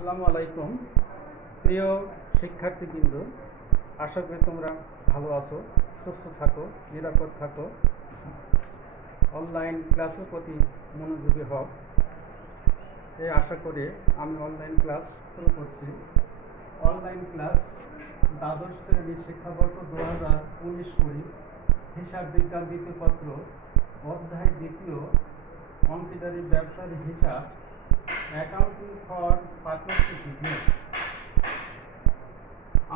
আসসালামু আলাইকুম প্রিয় শিক্ষার্থীবৃন্দ, আশা করি তোমরা ভালো আছো, সুস্থ থাকো, নিরাপদ থাকো, অনলাইন ক্লাসের প্রতি মনোযোগী হও এই আশা করে আমি অনলাইন ক্লাস শুরু করছি। অনলাইন ক্লাস দ্বাদশ শ্রেণীর শিক্ষাবর্ষ 2019-20 হিসাব বিজ্ঞান দ্বিতীয় পত্র অধ্যায় দ্বিতীয় অংশীদারি ব্যবসার হিসাব, অ্যাকাউন্টিং ফর পার্টনারশিপ বিজনেস।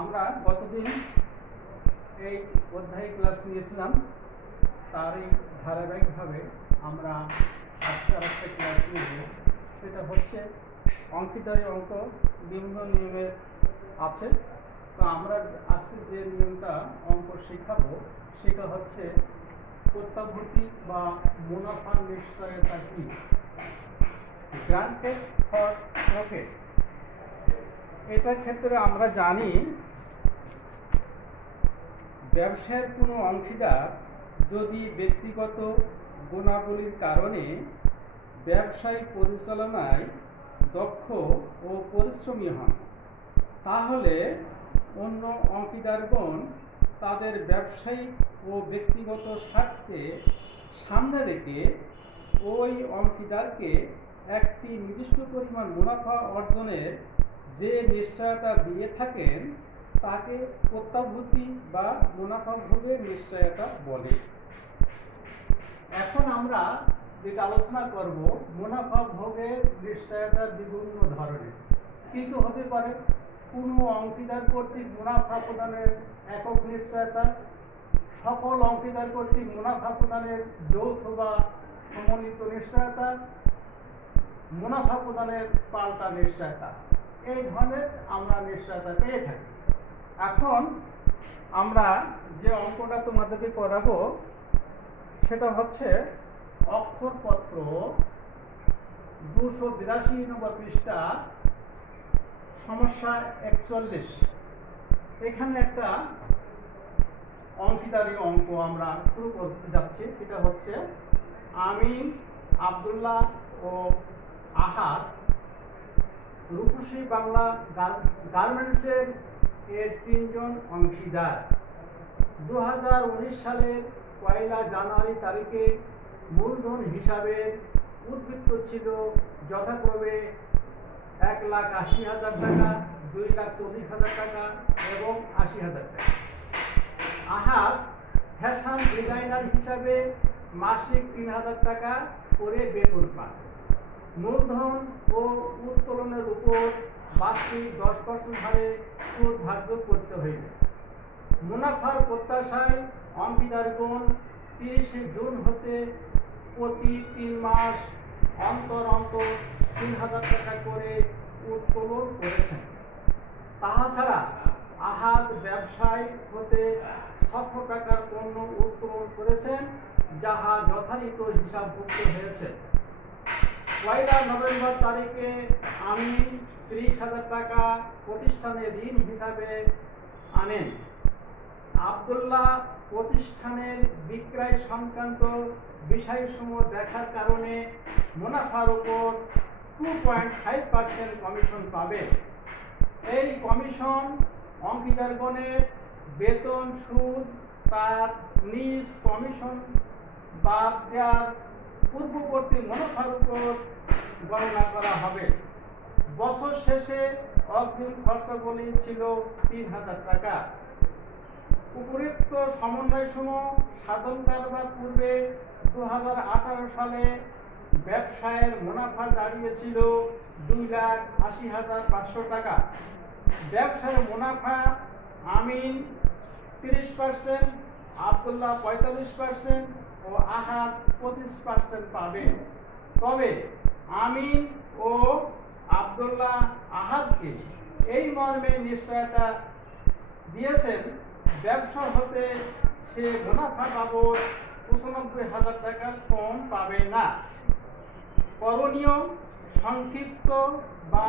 আমরা গতদিন এই অধ্যায়ে ক্লাস নিয়েছিলাম, তারই ধারাবাহিকভাবে আমরা আজকে আরেকটা ক্লাস নিব। সেটা হচ্ছে অংশীদারি অঙ্ক বিভিন্ন নিয়মের আছে। তো আমরা আজকে যে নিয়মটা অঙ্ক শেখাবো সেটা হচ্ছে প্রত্যাভূতি বা মুনাফার নিশ্চয়তা কি, গ্রান্টেড ফর প্রফিট। এটার ক্ষেত্রে আমরা জানি ব্যবসায়ের কোনো অংশীদার যদি ব্যক্তিগত গুণাবলীর কারণে ব্যবসায় পরিচালনায় দক্ষ ও পরিশ্রমী হন, তাহলে অন্য অংশীদারগণ তাদের ব্যবসায়িক ও ব্যক্তিগত স্বার্থে সামনে রেখে ওই অংশীদারকে একটি নির্দিষ্ট পরিমাণ মুনাফা অর্জনের যে নিশ্চয়তা দিয়ে থাকেন তাকে প্রত্যাভূতি বা মুনাফা ভোগের নিশ্চয়তা বলে। এখন আমরা যেটা আলোচনা করব, মুনাফা ভোগের নিশ্চয়তার বিভিন্ন ধরনের কি কি হতে পারে। কোনো অংশীদার কর্তৃক মুনাফা প্রদানের একক নিশ্চয়তা, সকল অংশীদার কর্তৃক মুনাফা প্রদানের যৌথ বা সমন্বিত নিশ্চয়তা, মুনাফা প্রদানের পাল্টা নিশ্চয়তা, এই ধরনের আমরা নিশ্চয়তা পেয়ে থাকি। এখন আমরা যে অঙ্কটা তোমাদেরকে করাবো সেটা হচ্ছে অক্ষরপত্র 282 নম্বর পৃষ্ঠা, সমস্যা 41। এখানে একটা অংশীদারি অঙ্ক আমরা শুরু করতে যাচ্ছি। এটা হচ্ছে আমিন, আব্দুল্লাহ ও আহাদ রূপসী বাংলা গার্মেন্টসের এর 3 জন অংশীদার। 2019 সালের 1 জানুয়ারি তারিখে মূলধন হিসাবে উদ্বৃত্ত ছিল যথাক্রমে 1,80,000 টাকা, 2,40,000 টাকা এবং 80,000 টাকা। আহাদ ফ্যাশন ডিজাইনার হিসাবে মাসিক 3,000 টাকা করে বেতন পান। মূলধন ও উত্তোলনের উপর বার্ষিক 10% হারে সুদ ধার্য করতে হইবে। মুনাফার প্রত্যাশায় অংশীদারগণ 30 জুন হতে প্রতি 3 মাস অন্তর অন্তর 3,000 টাকা করে উত্তোলন করেছেন। তাছাড়া আহাদ ব্যবসায় হতে 600 টাকার পণ্য উত্তোলন করেছেন, যাহা যথারীত হিসাবভুক্ত হয়েছে। 1 নভেম্বর তারিখে আমি 30,000 টাকা প্রতিষ্ঠানে ঋণ হিসাবে আনেন। আব্দুল্লাহ প্রতিষ্ঠানের বিক্রয় সংক্রান্ত বিষয়সমূহ দেখার কারণে মুনাফার উপর 2.5% কমিশন পাবে। এই কমিশন অংশীদারগণের বেতন, সুদ তার নিজ কমিশন বাদ দেওয়ার পূর্ববর্তী মুনাফার উপর গণনা করা হবে। বছর শেষে অগ্রিম খরচাগুলি ছিল 3,000 টাকা। উপরিউক্ত সমন্বয়সমূহ সাধন করবার পূর্বে 2018 সালে ব্যবসায়ের মুনাফা দাঁড়িয়েছিল 2,80,500 টাকা। ব্যবসার মুনাফা আমিন 30%, আব্দুল্লাহ 45% ও আহাদ 25% পাবে। তবে আমিন ও আব্দুল্লাহ আহাদকে এই মর্মে নিশ্চয়তা দিয়েছেন, ব্যবসা হতে সে মুনাফা বাবদ 95,000 টাকা কম পাবে না। করণীয় সংক্ষিপ্ত বা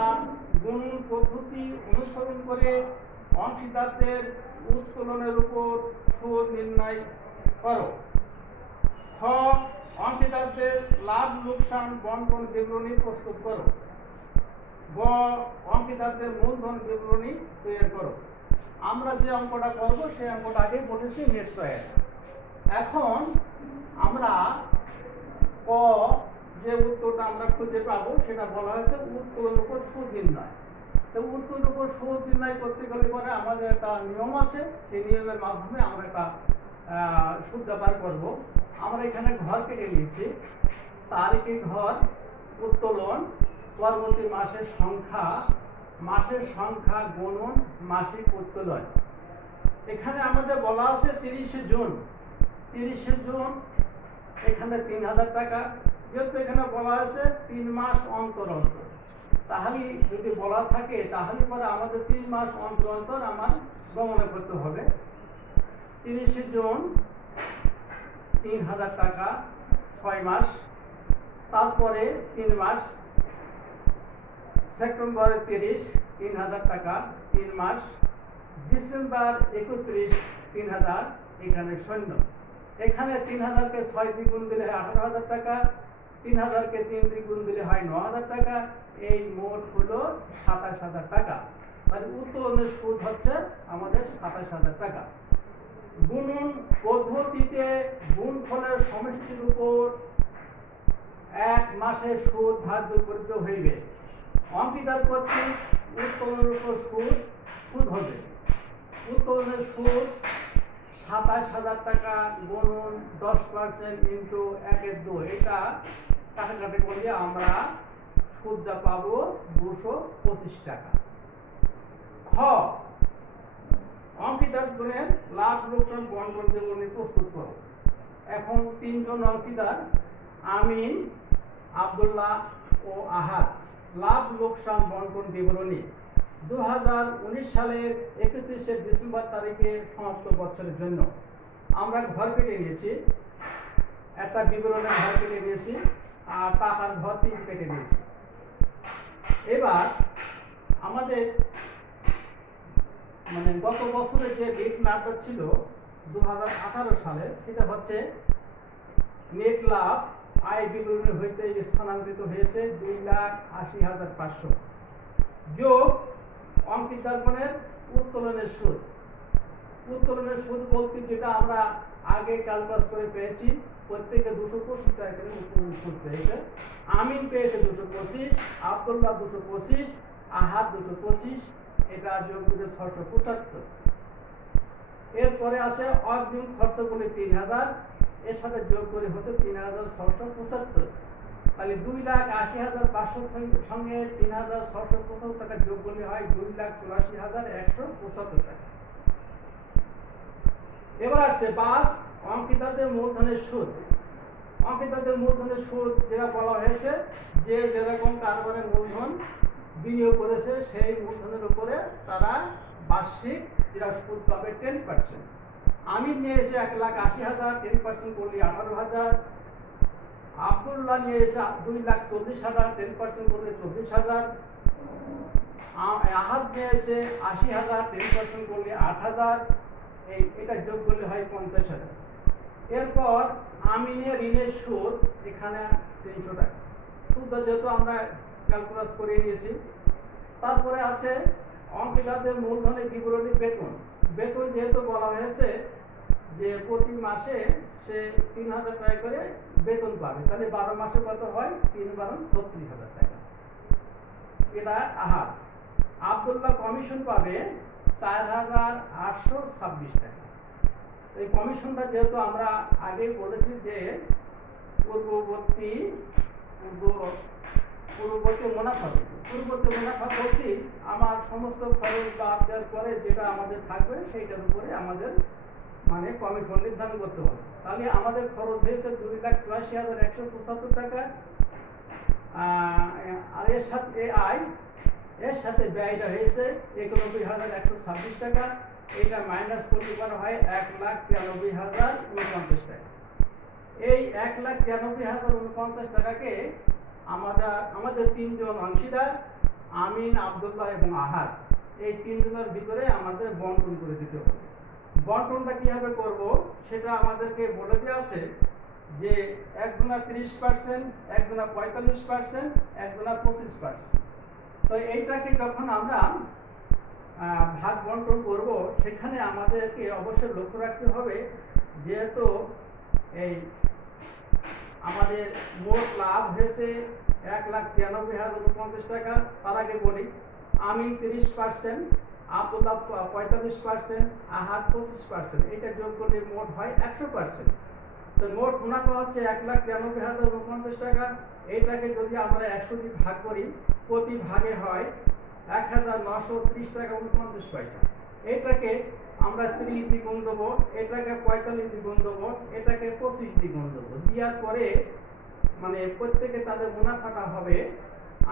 গুণন পদ্ধতি অনুসরণ করে অংশীদারদের উত্তোলনের উপর সুদ নির্ণয় করো। খ অংশীদারদের লাভ লোকসান বন্টন বিবরণী প্রস্তুত করো। গ অংশীদারদের মূলধন বিবরণী তৈরি করো। আমরা যে অঙ্কটা করব সেই অঙ্কটা আগে বলেছি নেট সহায়তা। এখন আমরা ক যে উত্তরটা আমরা খুঁজে পাবো সেটা বলা হয়েছে উত্তরের উপর সুদ নির্ণয়। তো উত্তরের উপর সুদ নির্ণয় করতে গেলে পরে আমাদের একটা নিয়ম আছে, সেই নিয়মের মাধ্যমে আমরা একটা সুদ বার করব। আমরা এখানে ঘর কেটে নিয়েছি, তারিখে ঘর, উত্তোলন, পরবর্তী মাসের সংখ্যা গুণন মাসিক উত্তোলন। এখানে আমাদের বলা আছে 30 জুন, এখানে 3000 টাকা। যেহেতু এখানে বলা আছে 3 মাস অন্তর অন্তর, তাহলে যদি বলা থাকে তাহলে পরে আমাদের 3 মাস অন্তর অন্তর আমার গণনা করতে হবে। 30 জুন 3000 টাকা 6 মাস, তারপরে 3 মাস সেপ্টেম্বরে 30 3000 টাকা 3 মাস, ডিসেম্বর 31 3000, এখানে শূন্য। এখানে 3000 কে 6 দিয়ে গুণ দিলে 18000 টাকা, 3000 কে 3 দিয়ে গুণ দিলে হয় 9000 টাকা, এই মোট হলো 27000 টাকা। তাহলে উত্তোলনের সুদ হচ্ছে আমাদের 27000 টাকা। গুণন পদ্ধতিতে গুণফলের সমষ্টির উপর 1 মাসের সুদ ধার্য করিতে হইবে। অংশীদার কর্তৃক উত্তোলনের উপর সুদ হবে। উত্তোলনের সুদ 27000 টাকা গুণন 10% ইন্টু 1/2, এটা কাটাকাটি করলে আমরা সুদটা পাবো 225 টাকা। খ অংশীদারগণের লাভ লোকসান বন্টন বিবরণী প্রস্তুত করো। এখন 3 জন অংশীদার আমিন, আব্দুল্লাহ ও আহাদ লাভ লোকসান বন্টন বিবরণী 2019 সালের 31শে ডিসেম্বর তারিখে সমাপ্ত বছরের জন্য আমরা ঘর কেটে নিয়েছি, একটা বিবরণের ঘর কেটে নিয়েছি আর টাকার ঘর 3 কেটে নিয়েছি। এবার আমাদের গত বছরের যে নেট লাভটা ছিল 2018 সালে, সেটা হচ্ছে নেট লাভ আয় বিবরণী হইতে স্থানান্তরিত হয়েছে 2,80,500 যোগ অংশীদারগণের উত্তোলনের সুদ। উত্তোলনের সুদ বলতে যেটা আমরা আগে ক্যালকুলেট করে পেয়েছি, প্রত্যেকে 225 টাকা করে উত্তোলন সুদ পেয়েছে। আমিন পেয়েছে 225, আব্দুল্লাহ 225, আহাদ 225, এটা যোগ করে 675। এরপরে আছে অগ্রিম খরচগুলি 3000, এর সাথে যোগ করে হচ্ছে 3675। তাহলে 2,80,500 সঙ্গে 3675 টাকা যোগ করলে হয় 2,84,175 টাকা। এবার আসছে বাদ অংশীদারদের মূলধনের সুদ। অংশীদারদের মূলধনের সুদ যেটা বলা হয়েছে, যে যেরকম কারবারে মূলধন বিনিয়োগ করেছে সেই মূলধনের উপরে তারা বার্ষিক যেটা সুদ পাবে 10%। আমির নিয়ে এসে 1,80,000, 10% করলে 18,000। আব্দুল্লাহ নিয়ে এসে 2,40,000, 10% করলে 24,000। আহাদ নিয়ে এসে 80,000, 10% করলে 8,000, এটা যোগ করলে হয় 50,000। এরপর আমিনের ঋণের সুদ এখানে 300 টাকা। সুদটা যেহেতু আমরা ক্যালকুলেট করে নিয়েছি। তারপরে আছে অংশীদারদের মূলধনের বিবরণী বেতন। বেতন যেহেতু বলা হয়েছে যে প্রতি মাসে সে 3,000 টাকা করে বেতন পাবে, তাহলে 12 মাসে কত হয়? 3 × 36,000 টাকা। এটা আহাদ। আব্দুল্লাহ কমিশন পাবে 4,826 টাকা। এই কমিশনটা যেহেতু আমরা আগে বলেছি যে পূর্ববর্তী মুনাফা বলতে আমার সমস্ত খরচ বাদ দেওয়ার পরে যেটা আমাদের থাকবে সেইটার উপরে আমাদের কমিশন নির্ধারণ করতে হবে। তাহলে আমাদের খরচ হয়েছে 2,84,175 টাকা। আর এর সাথে ব্যয়টা হয়েছে 91,126 টাকা। এটা মাইনাস করলে করা হয় 1,93,049 টাকা। এই 1,93,049 টাকাকে আমাদের 3 জন অংশীদার আমিন, আব্দুল্লাহ এবং আহাদ, এই 3 জনের ভিতরে আমাদের বন্টন করে দিতে হবে। বন্টনটা কিভাবে করব সেটা আমাদেরকে বলে দেওয়া আছে যে একজনা 30%, একজনা 45%, একজনা 25%। তো এইটাকে যখন আমরা ভাগ বন্টন করব, সেখানে আমাদেরকে অবশ্যই লক্ষ্য রাখতে হবে, যেহেতু এই আমাদের মোট লাভ হয়েছে 1,93,049 টাকা। তার আগে বলি, আমি 30%, আব্দুল্লাহ 45%, আহাদ 25%, এটা যোগ করলে মোট হয় 100%। তো মোট মুনাফা হচ্ছে 1,93,049 টাকা। এইটাকে যদি আমরা 100 দিয়ে ভাগ করি, প্রতি ভাগে হয় 1,930 টাকা 49 পয়সা। এটাকে আমরা 30 দিয়ে গুণ দেবো, এটাকে 45 দিয়ে গুণ দেবো, এটাকে 25 দিয়ে গুণ দেবো। দেওয়ার পরে মানে প্রত্যেকে তাদের মুনাফাটা হবে,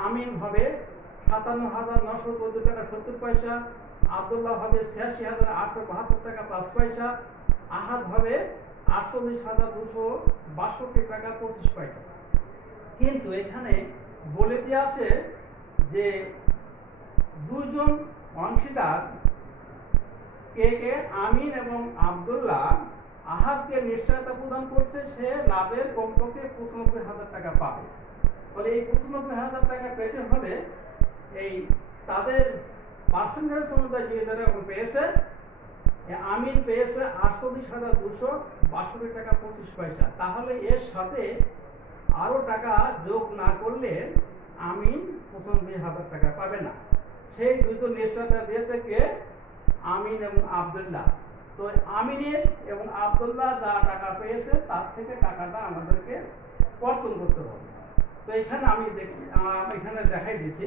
আমিন হবে 57,914 টাকা 70 পয়সা, আব্দুল্লাহ হবে 86,872 টাকা 5 পয়সা, আহাদ হবে 48,262 টাকা 25 পয়সা। কিন্তু এখানে বলে দেওয়া আছে যে দুজন অংশীদার কে আমিন এবং আব্দুল্লাহ আহাদকে নিশ্চয়তা প্রদান করছে, সে লাভের কমপক্ষে 95,000 টাকা পাবে। ফলে এই 95,000 টাকা পেতে হলে এই তাদের পার্সেন্টেজ অনুযায়ী যে যারা পেয়েছে, আমিন পেয়েছে 48,262 টাকা 25 পয়সা। তাহলে এর সাথে আরো টাকা যোগ না করলে আমিন 95,000 টাকা পাবে না। সেই দুটো নিশ্চয়তা দিয়েছে কে? আমিন এবং আব্দুল্লাহ। তো আমিনের এবং আব্দুল্লাহ যা টাকা পেয়েছে তার থেকে টাকাটা আমাদেরকে কর্তন করতে হবে। তো এখানে আমি দেখছি, এখানে দেখাই দিছি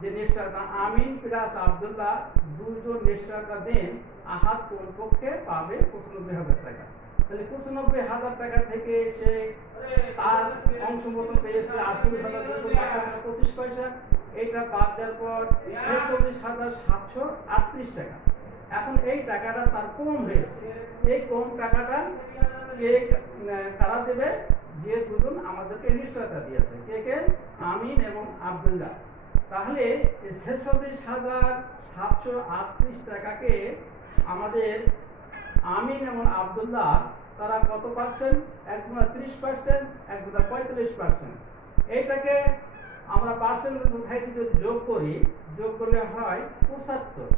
যে নিশ্চয়তা আমিন প্লাস আব্দুল্লাহ দুজন নিশ্চয়তা দেন, আহাদ কমপক্ষে পাবে 95,000 টাকা। তাহলে 95,000 টাকা থেকে সে তার অংশ মতো পেয়েছে 48,225 পয়সা। এইটা বাদ দেওয়ার পর 46,738 টাকা। এখন এই টাকাটা তার কম হয়েছে, এই কম টাকাটা কে কারা দেবে? যে দুজন আমাদেরকে নিশ্চয়তা দিয়েছে, কে কে? আমিন এবং আব্দুল্লাহ। তাহলে 46,738 টাকাকে আমাদের আমিন এবং আব্দুল্লাহ তারা কত পার্সেন্ট? একজনা 30%, একজনা 45%। এইটাকে আমরা পার্সেন্টেজ উঠাই যদি যোগ করি, যোগ করলে হয় 75।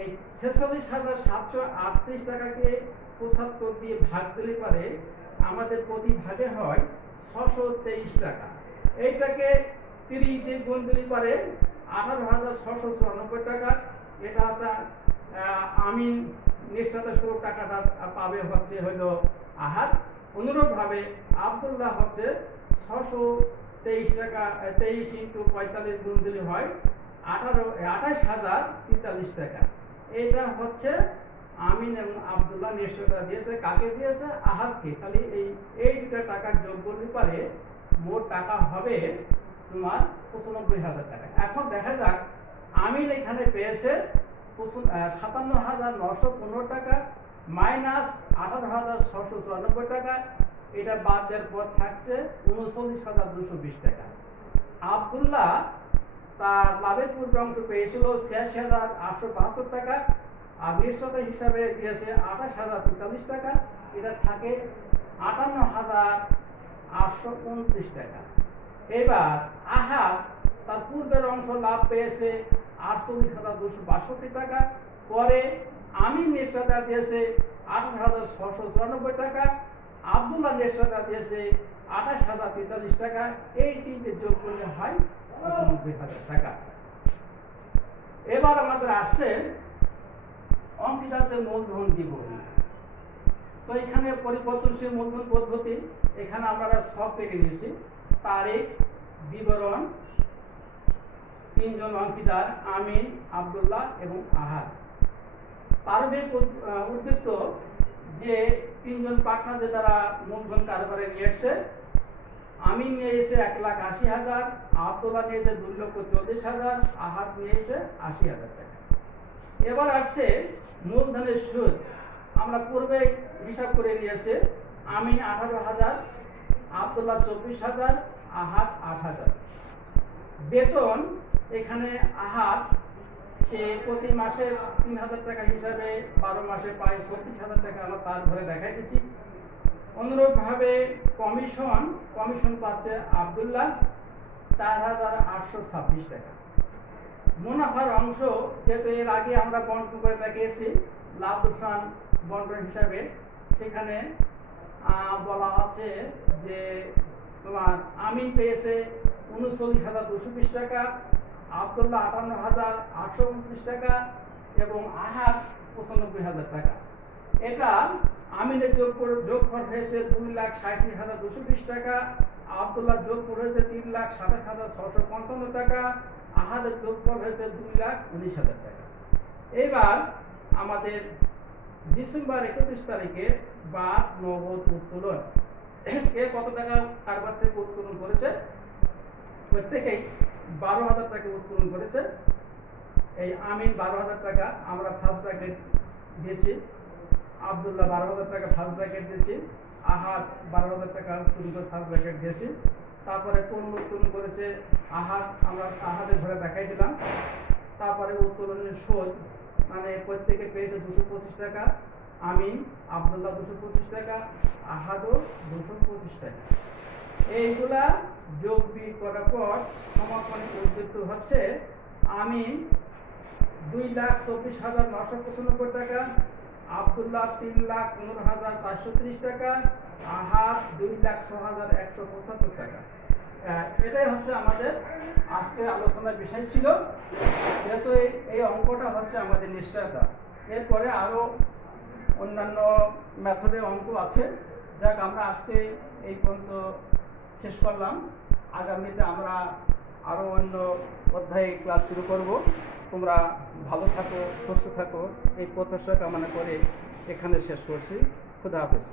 এই 46,738 টাকাকে 75 দিয়ে ভাগ দিলে পারে আমাদের প্রতি ভাগে হয় 623 টাকা। এইটাকে 30 দিয়ে গুণ দিলে পারে 18,694 টাকা। এটা আছে আমিন নিশ্চয়তা স্বরূপ টাকাটা পাবে হচ্ছে হইলো আহাদ। অনুরূপভাবে আব্দুল্লাহ হচ্ছে 623 টাকা, 23 × 45 গুণ দিলে হয় 28,043 টাকা। এটা হচ্ছে আমিন এবং আব্দুল্লাহ নিশ্চয়তা দিয়েছে। কাকে দিয়েছে? আহাদকে। খালি এই দুটা টাকা যোগ করলে পারে মোট টাকা হবে তোমার 95,000 টাকা। এখন দেখা যাক আমিন এখানে পেয়েছে 57,915 টাকা মাইনাস 18,694 টাকা। এটা বাদ দেওয়ার পর থাকছে 39,220 টাকা। আব্দুল্লাহ তার লাভের পূর্বে অংশ পেয়েছিল 86,872 টাকা, আর নিশ্চয়তা হিসাবে দিয়েছে 28,043 টাকা। এটা থাকে 58,829 টাকা। এবার আহাদ তার পূর্বের অংশ লাভ পেয়েছে 48,262 টাকা। পরে আমিন নিশ্চয়তা দিয়েছে 18,694 টাকা, আব্দুল্লাহ নিশ্চয়তা দিয়েছে 28,043 টাকা। এই তিনটে যোগ করলে হয় 95,000 টাকা। এবার আমাদের আসছে অংশীদারদের মূলধন বিবরণী। তো এখানে পরিবর্তনশীল মূলধন পদ্ধতি, এখানে আমরা সব পেয়ে নিয়েছি। তারিখ, বিবরণ, তিনজন অংশীদার আমিন, আব্দুল্লাহ এবং আহাদ। প্রারম্ভিক উদ্বৃত্ত যে তিনজন পার্টনারদের দ্বারা মূলধন কারবারে নিয়ে এসছে। আমিন নিয়ে এসে 1,80,000, আব্দুল্লাহ নিয়ে এসে 2,40,000, আহাদ নিয়ে এসে 80,000 টাকা। এবার আসছে মূলধনের সুদ। আমরা পূর্বে হিসাব করে নিয়েছে, আমিন 18,000, আব্দুল্লাহ 24,000, আহাদ 8,000। বেতন এখানে আহাদ সে প্রতি মাসে 3,000 টাকা হিসাবে 12 মাসে পায় 36,000 টাকা। আমরা তার ঘরে দেখাই দিচ্ছি। অনুরূপভাবে কমিশন পাচ্ছে আব্দুল্লাহ 4,826 টাকা। মুনাফার অংশ যেহেতু এর আগে আমরা বন্টন করে দেখিয়েছি লাভ লোকসান বন্টন হিসাবে, সেখানে বলা আছে যে তোমার আমিন পেয়েছে 39,220 টাকা, আব্দুল্লাহ 58,829 টাকা এবং আহাদ 95,000 টাকা। এটা আমিনের যোগফল হয়েছে 2,60,220 টাকা, আব্দুল্লাহ যোগফল হয়েছে 3,27,655 টাকা, আহাদের যোগফল হয়েছে 2,19,000 টাকা। এবার আমাদের ডিসেম্বর 31 তারিখে বা নগদ উত্তোলন, কে কত টাকা কারবার থেকে উত্তোলন করেছে? প্রত্যেকেই 12,000 টাকা উত্তোলন করেছে। এই আমিন 12,000 টাকা আমরা ফার্স্ট ব্র্যাকেট দিয়েছি, আব্দুল্লাহ 12,000 টাকা ফার্স্ট ব্র্যাকেট দিয়েছি, আহাদ 12,000 টাকা উত্তোলন করে ফার্স্ট ব্র্যাকেট দিয়েছি। তারপরে কোন উত্তোলন করেছে আহাদ, আমরা আহাদের ঘরে দেখাই দিলাম। তারপরে উত্তোলনের সুদ, মানে প্রত্যেকে পেয়েছে 225 টাকা, আমিন আব্দুল্লাহ 225 টাকা, আহাদও 225 টাকা। এইগুলা যোগ বিয়োগ করার পর সমাপনী উদ্বৃত্ত হচ্ছে আমিন 2,24,995 টাকা, আব্দুল্লাহ 3,15,430 টাকা, আহাদ 2,06,175 টাকা। এটাই হচ্ছে আমাদের আজকের আলোচনার বিষয় ছিল। যেহেতু এই অঙ্কটা হচ্ছে আমাদের নিশ্চয়তা, এরপরে আরো অন্যান্য মেথডে অঙ্ক আছে। যাক, আমরা আজকে এই পর্যন্ত শেষ করলাম। আগামীতে আমরা আরো অন্য অধ্যায়ে ক্লাস শুরু করব। তোমরা ভালো থাকো, সুস্থ থাকো, এই প্রত্যাশা কামনা করে এখানে শেষ করছি। খুদা হাফেজ।